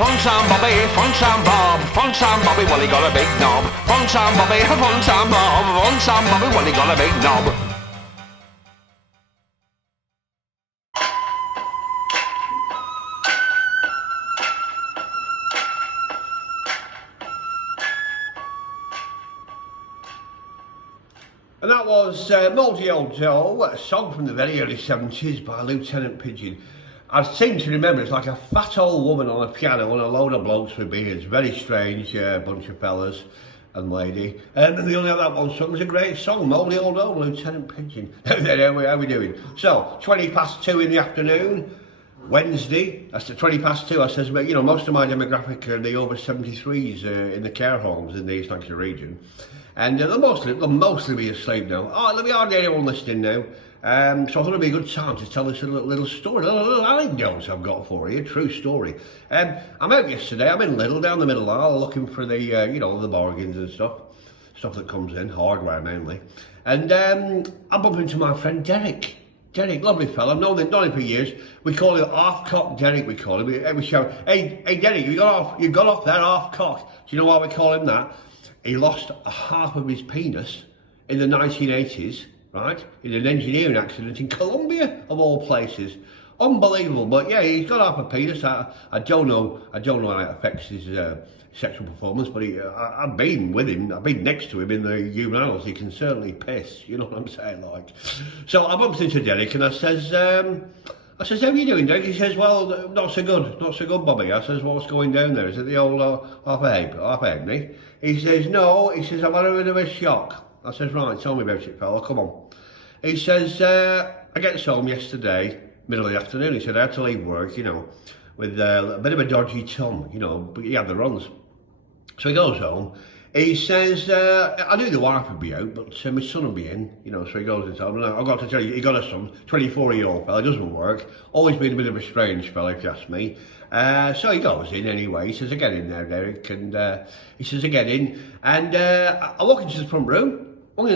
Fun-time Bobby, fun-time Bob, fun-time Bobby, well he got a big knob. Fun-time Bobby, fun-time Bob, fun-time Bobby, well he got a big knob. And that was Mouldy Old Joe, a song from the very early 70s by Lieutenant Pigeon. I seem to remember it's like a fat old woman on a piano and a load of blokes with beards. Very strange bunch of fellas and lady. And they only had that one song. It was a great song, Mouldy Old Joe, Lieutenant Pigeon. How we doing? So, 2:20 in the afternoon, Wednesday, that's the 2:20. I says, you know, most of my demographic are the over 73s in the care homes in the East Lancashire region. And they'll mostly be asleep now. Oh, there'll be hardly anyone listening now. So I thought it'd be a good time to tell this little story, a little anecdote I've got for you, true story. I'm out yesterday, I'm in Lidl, down the middle aisle, looking for the, you know, the bargains and stuff that comes in, hardware mainly. And I bumped into my friend Derek. Derek, lovely fella, I've known him for years. We call him half-cock Derek, we call him. We shout, hey Derek, you got off there half-cock. Do you know why we call him that? He lost half of his penis in the 1980s, right? In an engineering accident in Colombia, of all places. Unbelievable, but yeah, he's got half a penis. I don't know how it affects his sexual performance, but I've been with him, I've been next to him in the urinals. He can certainly piss, you know what I'm saying, like. So I bumped into Derek and I says, how are you doing, Derek? He says, well, not so good, Bobby. I says, what's going down there? Is it the old half egg? He says, no. He says, I've had a bit of a shock. I says, right, tell me about it, fella, come on. He says, I get home yesterday, middle of the afternoon. He said, I had to leave work, you know, with a bit of a dodgy tongue, you know, but he had the runs. So he goes home. He says, I knew the wife would be out, but my son will be in, you know, so he goes into home. I've got to tell you, he got a son, 24-year-old fella, doesn't work, always been a bit of a strange fella, if you ask me. So he goes in anyway. He says, I get in there, Derek, and he says, I get in, and I walk into the front room, and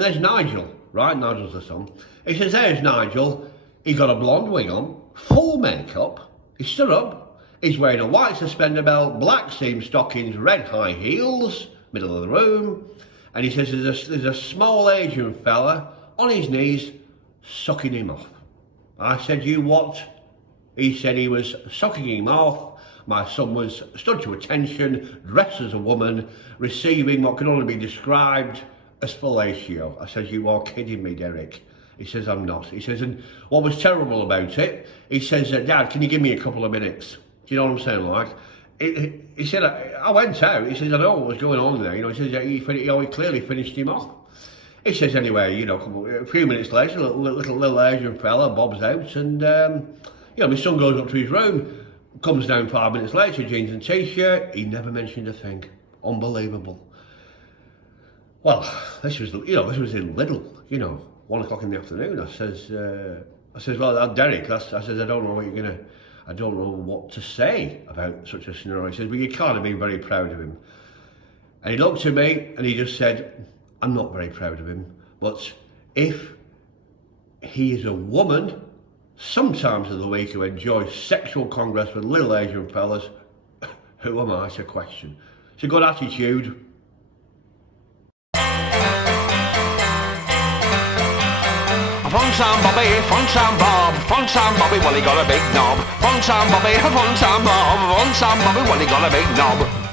there's Nigel, right? Nigel's the son. He says, there's Nigel. He got a blonde wig on, full makeup, he stood up, he's wearing a white suspender belt, black seam stockings, red high heels, middle of the room, and he says there's a small Asian fella on his knees sucking him off. I said, you what? He said he was sucking him off. My son was stood to attention, dressed as a woman, receiving what can only be described as fellatio. I said, you are kidding me, Derek. He says, I'm not. He says, and what was terrible about it, he says, Dad, can you give me a couple of minutes? Do you know what I'm saying, like? He said, I went out. He says, I know what was going on there. You know, he says, he clearly finished him off. He says, anyway, you know, a few minutes later, little Asian fella bobs out, and you know, my son goes up to his room, comes down 5 minutes later, jeans and t-shirt. He never mentioned a thing. Unbelievable. Well, this was in Lidl, you know, 1 o'clock in the afternoon. I says, well, Derek, I says, I don't know what to say about such a scenario. He says, well, you can't have been very proud of him. And he looked at me and he just said, I'm not very proud of him, but if he is a woman, sometimes of the week who enjoys sexual congress with little Asian fellas, who am I to question? It's a good attitude. Fun-time Bobby, fun-time Bob, fun-time Bobby, well he got a big knob. Fun-time Bobby, fun-time Bob, fun-time Bobby, well he got a big knob.